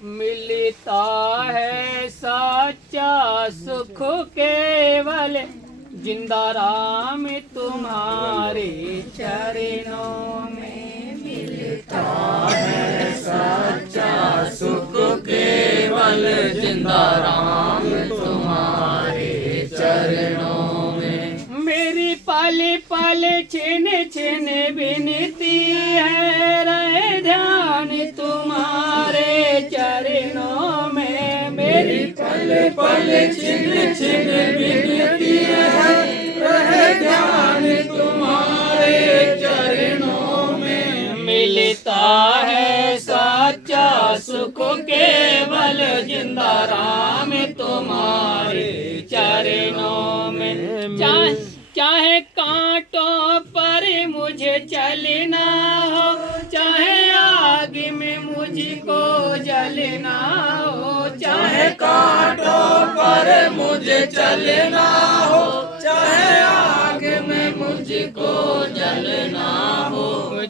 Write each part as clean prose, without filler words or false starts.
मिलता है सच्चा सुख केवल जिंदा राम तुम्हारे चरणों में। मिलता है सच्चा सुख केवल जिंदा राम तुम्हारे चरणों में। मेरी पल पल छिन छिन विनती है रहे ध्यान तुम्हारे चरणों में। मेरी पल पल छिन छिन विनती है रहे ध्यान तुम्हारे चरणों में। मिलता है सच्चा सुख केवल जिंदा राम तुम्हारे चरणों में। चाहे कांटों पर मुझे चलना हो, चाहे आग में मुझको जलना हो। चाहे कांटों पर मुझे चलना हो, चाहे आग में मुझको जलना हो।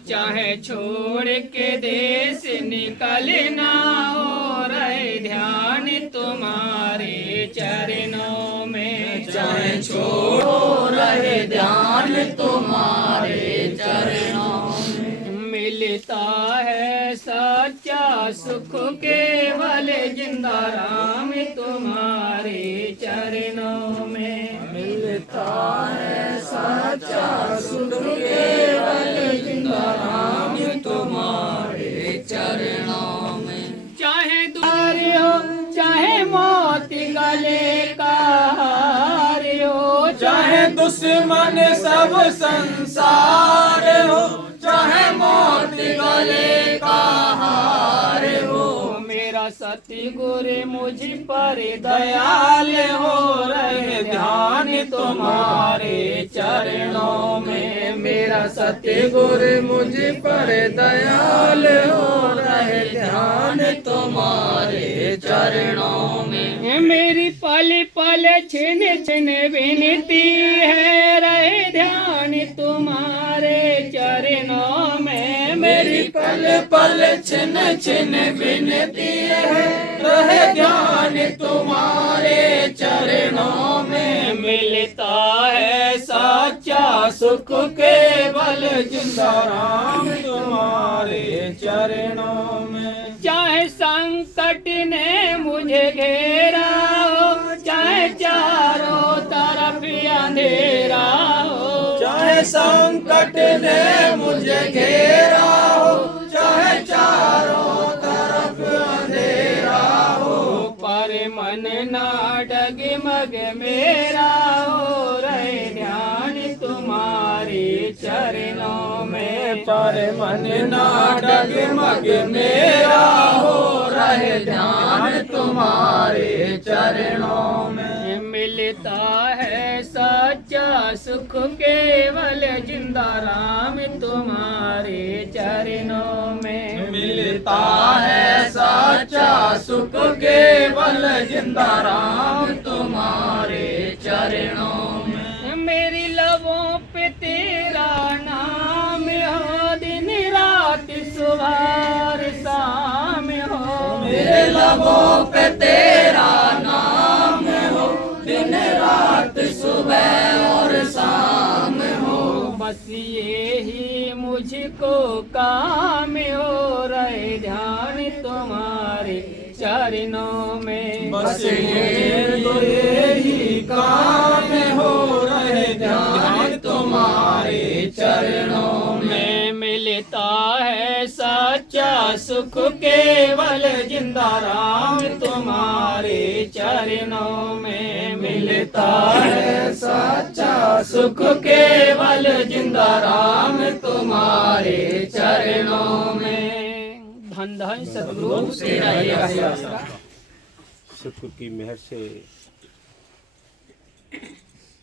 चाहे छोड़ के देश निकलना हो, रहे ध्यान तुम्हारे चरणों में। चाहे छोड़ो रहे ध्यान तुम्हारे चरणों में। मिलता है सच्चा सुख केवल जिंदा राम तुम्हारे चरणों में। मिलता है सच्चा सुख केवल जिंदा राम तुम्हारे चरणों में। चाहे दूर हो चाहे मौत गले का हार हो, चाहे दुश्मन सब संसार हो, चाहे मौत गले का हार हो। मेरा सतगुर मुझ पर दयाल हो, रहे ध्यान तुम्हारे चरणों में। मेरा सतगुर मुझ पर दयाल हो, रहे ध्यान तुम्हारे चरणों में। मेरी पल पल छिन छिन विनती है रहे ध्यान तुम्हारे चरणों में। मेरी पल पल छिन छिन विनती है रहे ध्यान तुम्हारे चरणों में। मिलता है सच्चा सुख केवल जिंदा राम तुम्हारे चरणों में। चाहे संकट ने मुझे घेरा हो, चाहे चारों तरफ अंधेरा हो। चाहे संकट ने मुझे घेरा हो, चाहे चारों तरफ अंधेरा हो। पर मन ना डगमग मेरा हो, रहे ध्यान तुम्हारे चरणों में। पर मन ना डगमग मेरा हो, रहे ध्यान तुम्हारे चरणों में। मिलता है सच्चा सुख केवल जिंदा राम तुम्हारे चरणों में। मिलता है सच्चा सुख केवल जिंदा राम तुम्हारे चरणों में। मेरी लबों पे तेरा नाम हो, दिन रात सुबह शाम हो। मेरे लबों पे तेरा नाम हो, दिन रात सुबह और शाम हो। बस ये ही मुझको काम हो, रहे ध्यान तुम्हारे चरणों में। बस ये ही काम हो, रहे ध्यान तुम्हारे चरणों में। मिलता है सच्चा सुख केवल जिंदा राम तुम्हारे चरणों में। मिलता है सच्चा सुख केवल जिंदा राम तुम्हारे चरणों में। धन धन सतगुरु तेरा ही आसरा। सतगुरु की मेहर से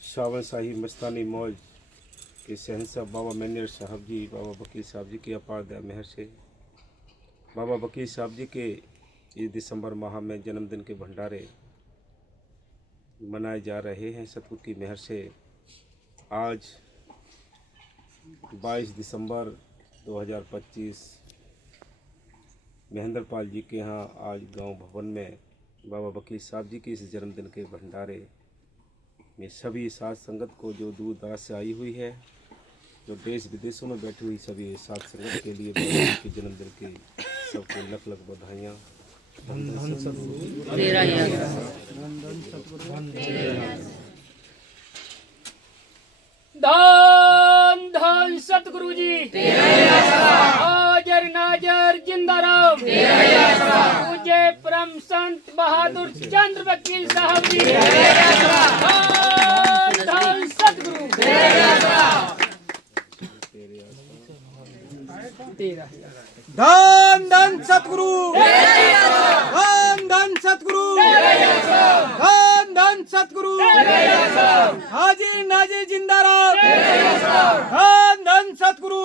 सावन शाही मस्तानी मौज के शहंशाह बाबा मैनेर साहब जी, बाबा वकील साहब जी की अपार दया मेहर से बाबा वकील साहब जी के इस दिसंबर माह में जन्मदिन के भंडारे मनाए जा रहे हैं। सतगुरु की मेहर से आज 22 दिसंबर 2025 महेंद्र पाल जी के यहाँ आज गांव भवन में बाबा वकील साहब जी के इस जन्मदिन के भंडारे में सभी साथ संगत को जो दूर दराज से आई हुई है, जो देश विदेशों में बैठी हुई सभी साथ संगत के लिए बाबा जी के जन्मदिन की सबको लख लख बधाइयाँ। धन धन सतगुरु जी, हाजर नाजर जिंदा राम, पूज्य परम संत बहादुर चंद्र वकील साहब जी, धन धन सतगुरु। धन धन सतगुरु, धन धन सतगुरु, धन धन सतगुरु, हाजिर नाजिर जिंदा राम, धन धन सतगुरु।